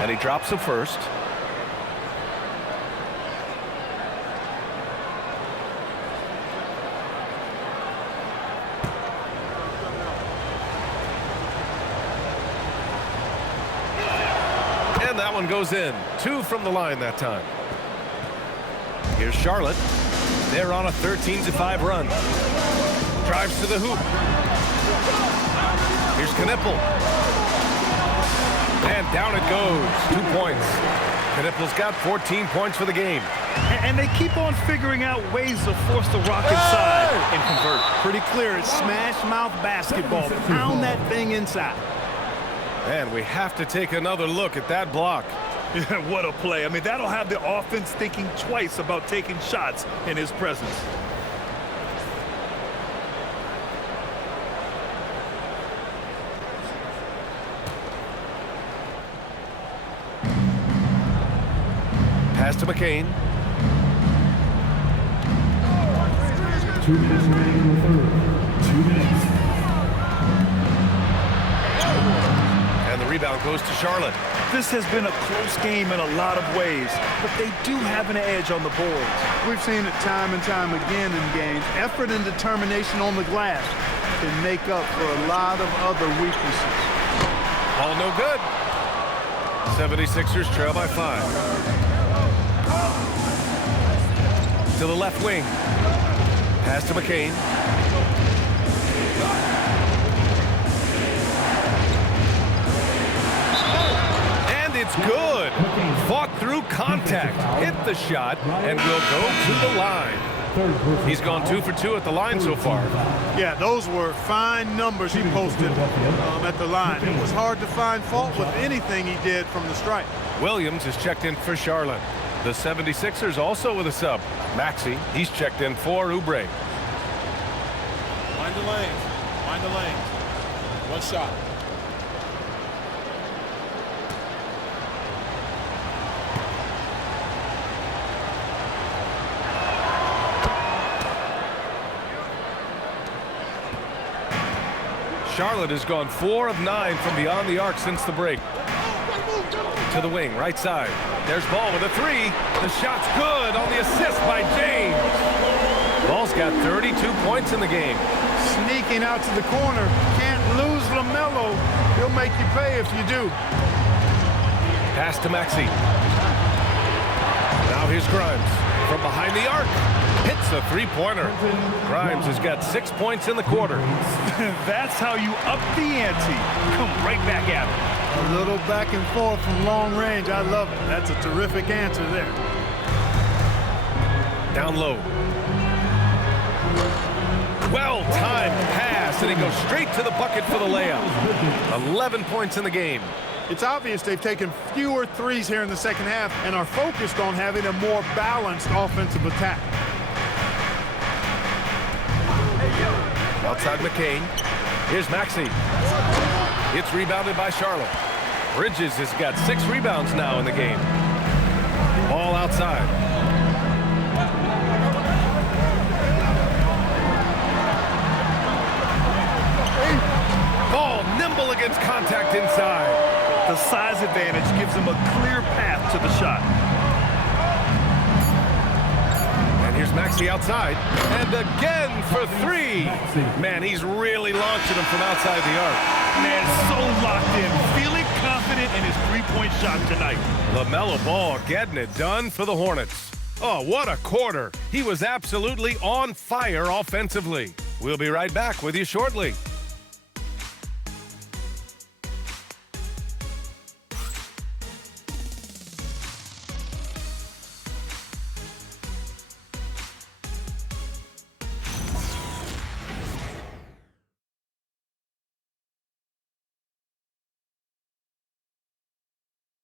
And he drops the first. And that one goes in. 2 from the line that time. Here's Charlotte. They're on a 13-5 run. Drives to the hoop. Here's Knipple. And down it goes. 2 points. Knipple's got 14 points for the game. And they keep on figuring out ways to force the Rock inside and convert. Pretty clear. It's smash mouth basketball. Pound that thing inside. And we have to take another look at that block. What a play. I mean, that'll have the offense thinking twice about taking shots in his presence. Pass to McCain. 2 minutes remaining in the third. 2 minutes. And the rebound goes to Charlotte. This has been a close game in a lot of ways, but they do have an edge on the boards. We've seen it time and time again in games. Effort and determination on the glass can make up for a lot of other weaknesses. Ball no good. 76ers trail by 5. To the left wing. Pass to McCain. And it's good. Fought through contact. Hit the shot and will go to the line. He's gone 2 for 2 at the line so far. Yeah, those were fine numbers he posted at the line. It was hard to find fault with anything he did from the stripe. Williams is checked in for Charlotte. The 76ers also with a sub. Maxey, he's checked in for Oubre. Mind the lanes. Mind the lanes. 1 shot. Charlotte has gone 4 of 9 from beyond the arc since the break. to the wing, right side. There's Ball with a three. The shot's good on the assist by James. Ball's got 32 points in the game. Sneaking out to the corner. Can't lose LaMelo. He'll make you pay if you do. Pass to Maxey. Now here's Grimes from behind the arc. Hits a three-pointer. Grimes has got 6 points in the quarter. That's how you up the ante. Come right back at him. A little back and forth from long range. I love it. That's a terrific answer there. Down low. Well-timed pass, and he goes straight to the bucket for the layup. 11 points in the game. It's obvious they've taken fewer threes here in the second half and are focused on having a more balanced offensive attack. Outside McCain. Here's Maxey. It's rebounded by Charlotte. Bridges has got 6 rebounds now in the game. Ball outside. Ball nimble against contact inside. The size advantage gives him a clear path to the shot. And here's Maxey outside. And again for 3. Man, he's really launching him from outside the arc. Man, so locked in, feeling confident in his three-point shot tonight. LaMelo Ball getting it done for the Hornets. Oh, what a quarter. He was absolutely on fire offensively. We'll be right back with you shortly.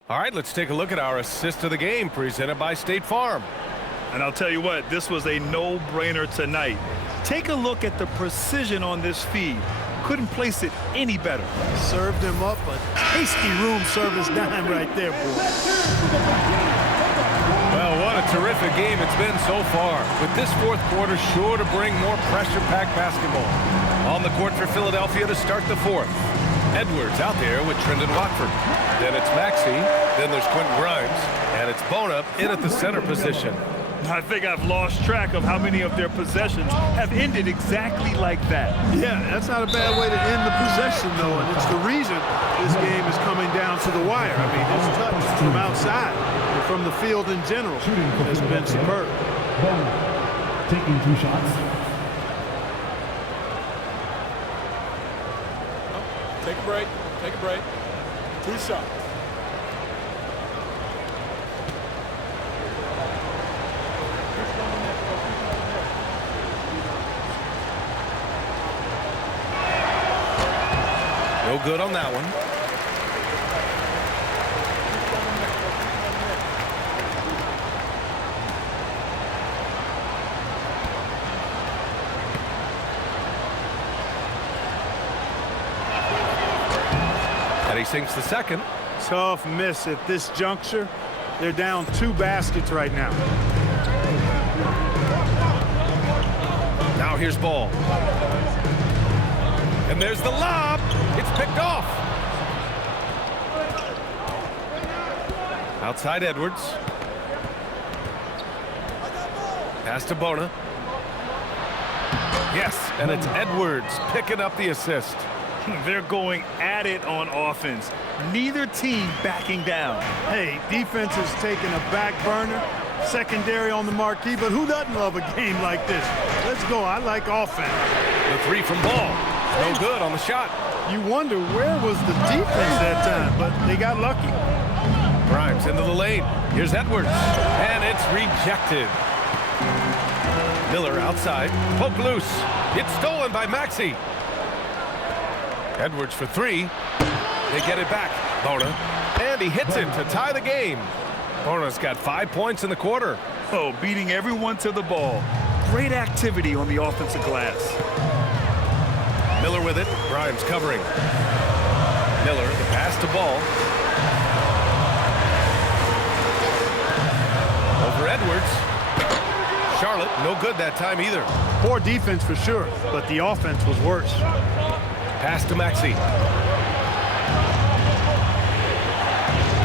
All right, let's take a look at our assist of the game presented by State Farm. And I'll tell you what, this was a no-brainer tonight. Take a look at the precision on this feed. Couldn't place it any better. Served him up a tasty room service dime right there, boy. Well, what a terrific game it's been so far. With this fourth quarter sure to bring more pressure-packed basketball. On the court for Philadelphia to start the fourth. Edwards out there with Trendon Watford. Then it's Maxey. Then there's Quentin Grimes. And it's Bona in at the center position. I think I've lost track of how many of their possessions have ended exactly like that. Yeah, that's not a bad way to end the possession, though, and it's the reason this game is coming down to the wire. I mean, his touch from outside and from the field in general has been superb. Taking 2 shots. Take a break. Take a break. 2 shots. No good on that one. And he sinks the second. Tough miss at this juncture. They're down 2 baskets right now. Now here's Ball. And there's the lob. It's picked off. Outside Edwards. Pass to Bona. Yes, and it's Edwards picking up the assist. They're going at it on offense. Neither team backing down. Hey, defense has taken a back burner, secondary on the marquee, but who doesn't love a game like this? Let's go. I like offense. The 3 from Ball. No good on the shot. You wonder where was the defense that time, but they got lucky. Grimes into the lane. Here's Edwards, and it's rejected. Miller outside. Poke loose. It's stolen by Maxey. Edwards for 3. They get it back. Bona. And he hits it to tie the game. Bona's got 5 points in the quarter. Oh, beating everyone to the ball. Great activity on the offensive glass. Miller with it. Grimes covering. Miller, the pass to Ball. Over Edwards. Charlotte, no good that time either. Poor defense for sure, but the offense was worse. Pass to Maxey.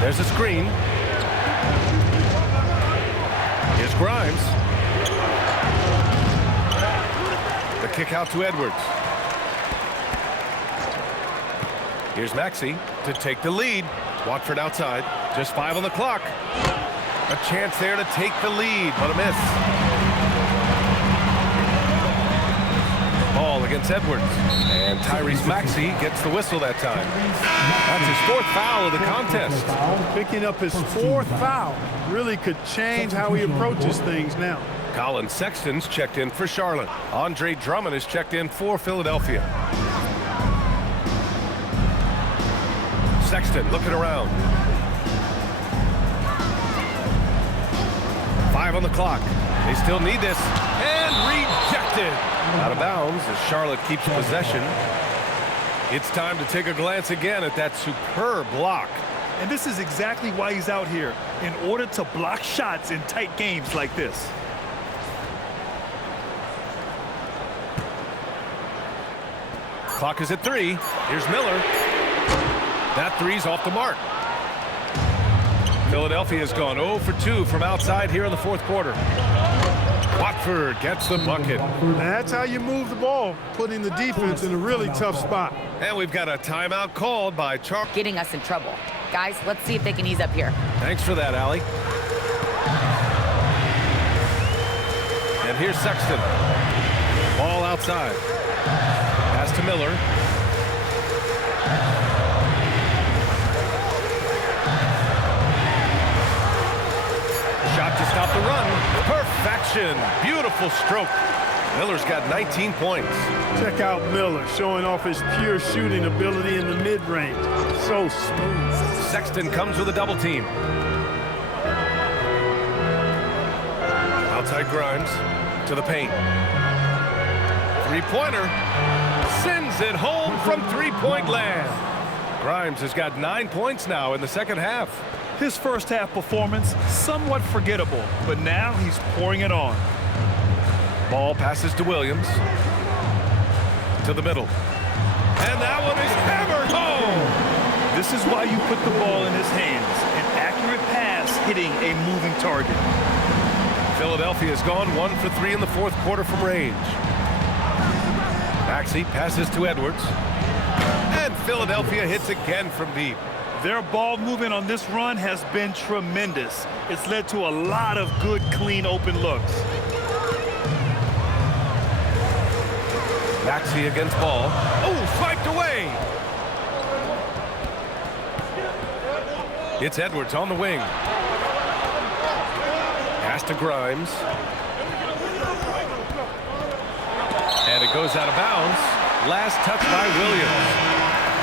There's a screen. Here's Grimes. The kick out to Edwards. Here's Maxey to take the lead. Watford outside. Just 5 on the clock. A chance there to take the lead, but a miss. Ball against Edwards. And Tyrese Maxey gets the whistle that time. That's his 4th foul of the contest. Picking up his 4th foul really could change how he approaches things now. Colin Sexton's checked in for Charlotte. Andre Drummond is checked in for Philadelphia. Sexton looking around. 5 on the clock. They still need this. And rejected. Out of bounds as Charlotte keeps possession. It's time to take a glance again at that superb block. And this is exactly why he's out here, in order to block shots in tight games like this. Clock is at 3. Here's Miller. That 3's off the mark. Philadelphia has gone 0 for 2 from outside here in the 4th quarter. Watford gets the bucket. That's how you move the ball, putting the defense in a really tough spot. And we've got a timeout called by Charles. Getting us in trouble. Guys, let's see if they can ease up here. Thanks for that, Allie. And here's Sexton. Ball outside. Pass to Miller. Shot to stop the run. Perfection. Beautiful stroke. Miller's got 19 points. Check out Miller showing off his pure shooting ability in the mid-range. So smooth. Sexton comes with a double team. Outside Grimes to the paint. 3-pointer. Sends it home from 3-point land. Grimes has got 9 points now in the second half. His first half performance, somewhat forgettable, but now he's pouring it on. Ball passes to Williams. To the middle. And that one is hammered home. This is why you put the ball in his hands. An accurate pass hitting a moving target. Philadelphia has gone 1 for 3 in the 4th quarter from range. Maxey passes to Edwards. And Philadelphia hits again from deep. Their ball movement on this run has been tremendous. It's led to a lot of good, clean, open looks. Maxey against Ball. Oh, swiped away. It's Edwards on the wing. Pass to Grimes. And it goes out of bounds. Last touch by Williams.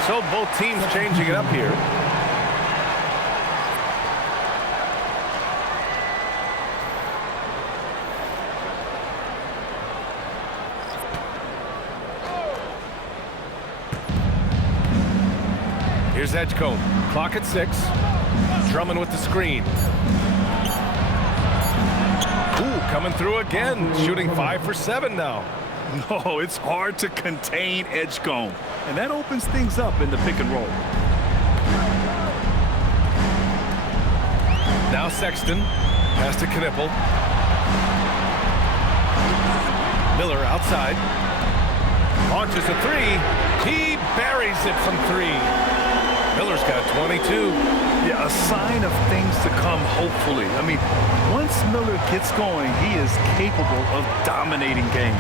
So both teams changing it up here. Here's Edgecombe. Clock at 6. Drummond with the screen. Ooh, coming through again. Shooting 5 for 7 now. No, it's hard to contain Edgecombe. And that opens things up in the pick and roll. Now Sexton. Pass to Knippel. Miller outside. Launches a 3. He buries it from 3. Miller's got 22. Yeah, a sign of things to come, hopefully. I mean, once Miller gets going, he is capable of dominating games.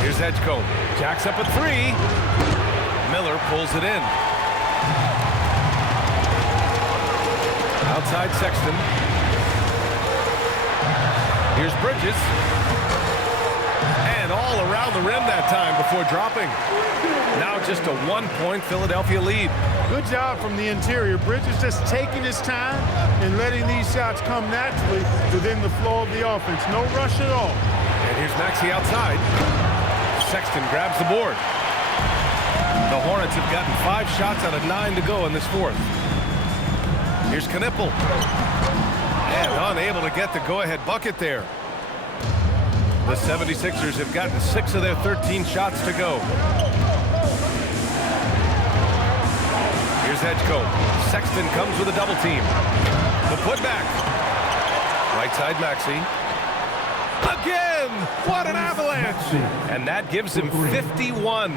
Here's Edgecombe. Jacks up a 3. Miller pulls it in. Outside Sexton. Here's Bridges. And all around the rim that time before dropping. Now just a 1-point Philadelphia lead. Good job from the interior. Bridges just taking his time and letting these shots come naturally within the flow of the offense. No rush at all. And here's Maxey outside. Sexton grabs the board. The Hornets have gotten 5 shots out of 9 to go in this 4th. Here's Knippel. And unable to get the go-ahead bucket there. The 76ers have gotten 6 of their 13 shots to go. Here's Edgecombe. Sexton comes with a double team. The putback. Right side Maxey. Again! What an avalanche! And that gives him 51.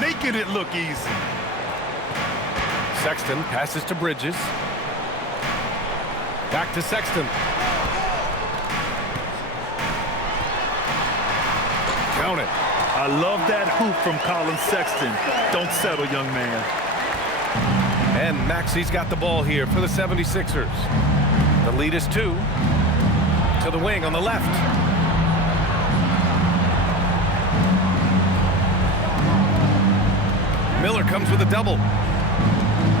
Making it look easy. Sexton passes to Bridges. Back to Sexton. Count it. I love that hoop from Colin Sexton. Don't settle, young man. And Maxey's got the ball here for the 76ers. The lead is 2. To the wing on the left. Miller comes with a double.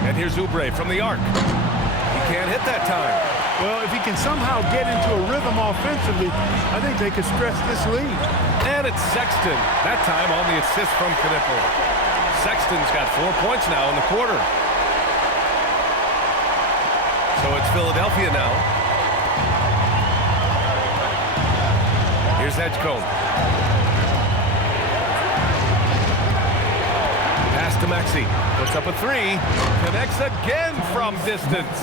And here's Oubre from the arc. He can't hit that time. Well, if he can somehow get into a rhythm offensively, I think they could stretch this lead. And it's Sexton. That time on the assist from Knipple. Sexton's got 4 points now in the quarter. So it's Philadelphia now. Here's Edgecombe. Pass to Maxey. Puts up a 3. Connects again from distance.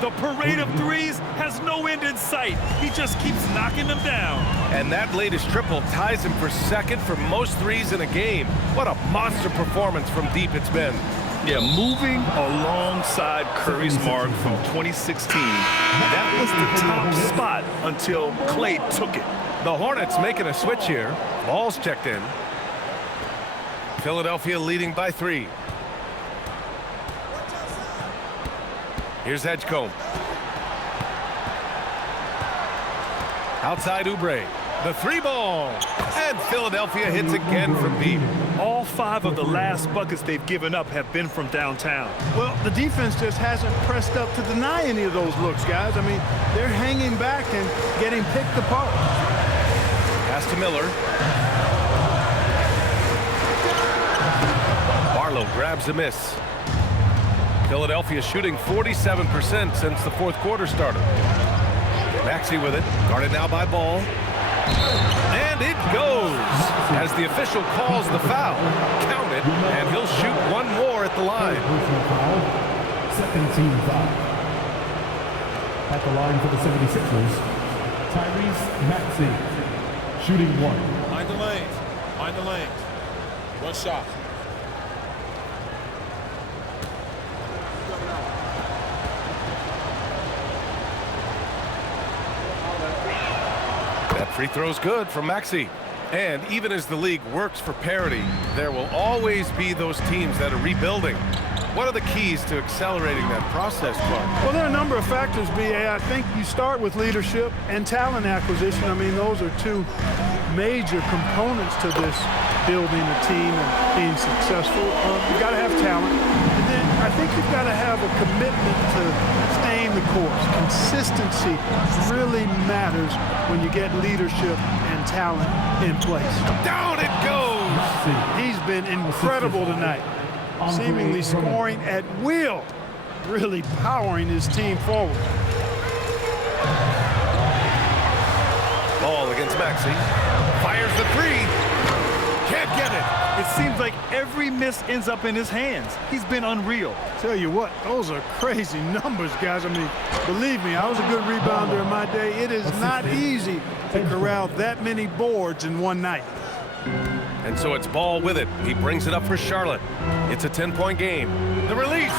The parade of threes has no end in sight. He just keeps knocking them down. And that latest triple ties him for second for most threes in a game. What a monster performance from deep it's been. Yeah, moving alongside Curry's mark from 2016. That was the top spot until Clay took it. The Hornets making a switch here. Ball's checked in. Philadelphia leading by 3. Here's Edgecombe. Outside Oubre. The 3 ball. And Philadelphia hits again from deep. All 5 of the last buckets they've given up have been from downtown. Well, the defense just hasn't pressed up to deny any of those looks, guys. I mean, they're hanging back and getting picked apart. Pass to Miller. Barlow grabs a miss. Philadelphia shooting 47% since the fourth quarter started. Maxey with it. Guarded now by Ball. And it goes as the official calls the foul. Count it, and he'll shoot 1 more at the line. Second team foul. At the line for the 76ers, Tyrese Maxey, shooting 1. Mind the lanes. Mind the lanes. 1 shot. That free throw's good from Maxey. And even as the league works for parity, there will always be those teams that are rebuilding. What are the keys to accelerating that process, Clark? Well, there are a number of factors, B.A. I think you start with leadership and talent acquisition. I mean, those are 2 major components to this building a team and being successful. You got to have talent. And then I think you've got to have a commitment to staying the course. Consistency really matters when you get leadership and talent in place. Down it goes! He's been incredible tonight. Seemingly scoring at will, really powering his team forward. Ball against Maxey. Fires the 3. Can't get it. It seems like every miss ends up in his hands. He's been unreal. Tell you what, those are crazy numbers, guys. I mean, believe me, I was a good rebounder in my day. It is not easy to corral that many boards in one night. And so it's Ball with it. He brings it up for Charlotte. It's a 10-point game. The release.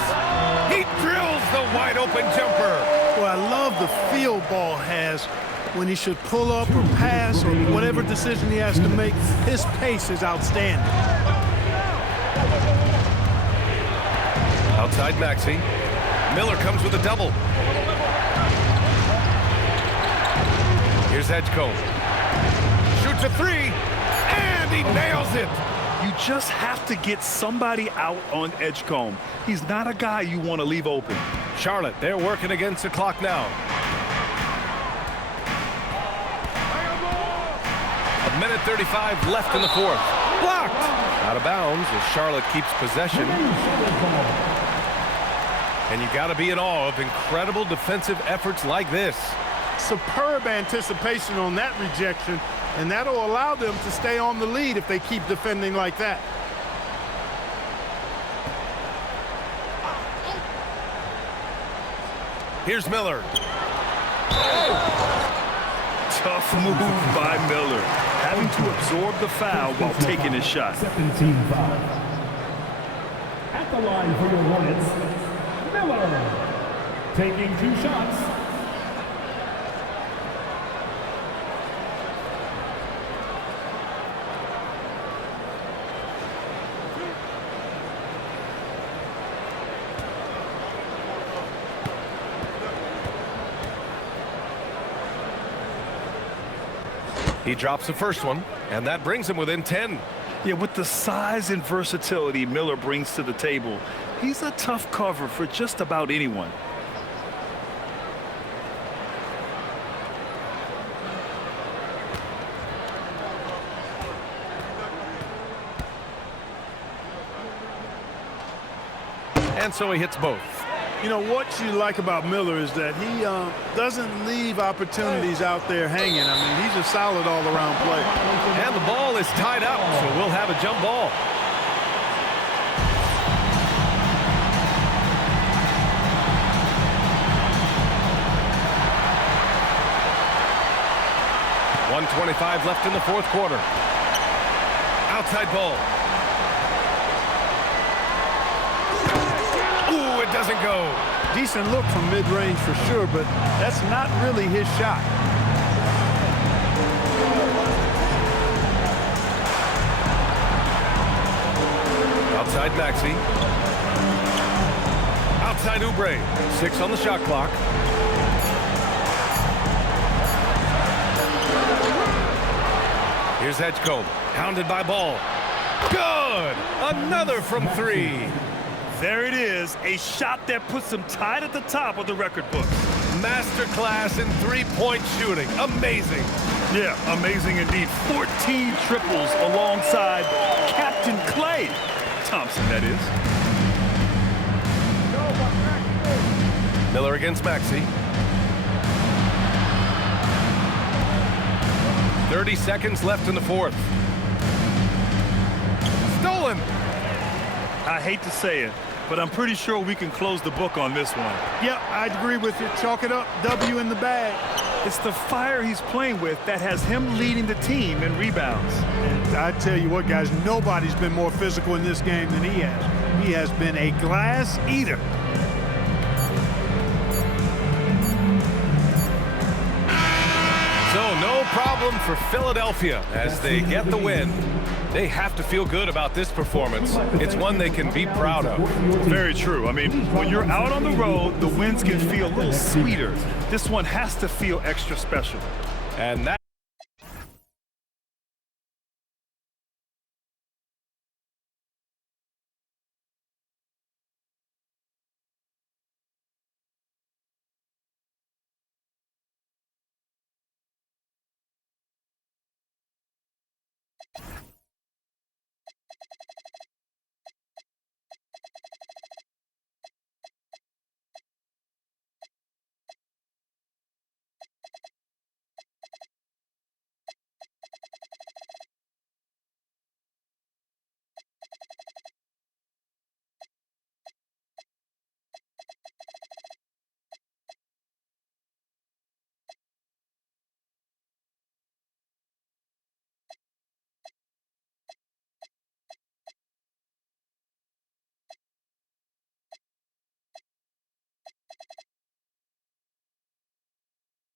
He drills the wide-open jumper. Well, I love the feel Ball has when he should pull up or pass or whatever decision he has to make. His pace is outstanding. Outside Maxey. Miller comes with a double. Here's Edgecombe. Shoots a 3. And he nails it. You just have to get somebody out on Edgecombe. He's not a guy you want to leave open. Charlotte, they're working against the clock now. 1:35 left in the fourth. Blocked. Out of bounds as Charlotte keeps possession. And you got to be in awe of incredible defensive efforts like this. Superb anticipation on that rejection, and that'll allow them to stay on the lead if they keep defending like that. Here's Miller. Tough move by Miller, having to absorb the foul while taking his shot. 17 foul. At the line for your Hornets, Miller. Taking 2 shots. He drops the first one, and that brings him within 10. Yeah, with the size and versatility Miller brings to the table, he's a tough cover for just about anyone. And so he hits both. You know, what you like about Miller is that he doesn't leave opportunities out there hanging. I mean, he's a solid all-around player. And the ball is tied up, so we'll have a jump ball. .125 left in the fourth quarter. Outside ball. Ooh, it doesn't go. Decent look from mid-range for sure, but that's not really his shot. Outside Maxey. Outside Oubre. 6 on the shot clock. Here's Edgecombe. Pounded by Ball. Good! Another from 3. There it is, a shot that puts him tied at the top of the record book. Masterclass in three-point shooting. Amazing. Yeah, amazing indeed. 14 triples alongside Captain Klay Thompson, that is. Miller against Maxey. 30 seconds left in the fourth. Stolen. I hate to say it, but I'm pretty sure we can close the book on this one. Yep, I'd agree with you. Chalk it up. W in the bag. It's the fire he's playing with that has him leading the team in rebounds. And I tell you what, guys, nobody's been more physical in this game than he has. He has been a glass eater. So no problem for Philadelphia as they get the win. They have to feel good about this performance. It's one they can be proud of. Very true. I mean, when you're out on the road, the wins can feel a little sweeter. This one has to feel extra special. And that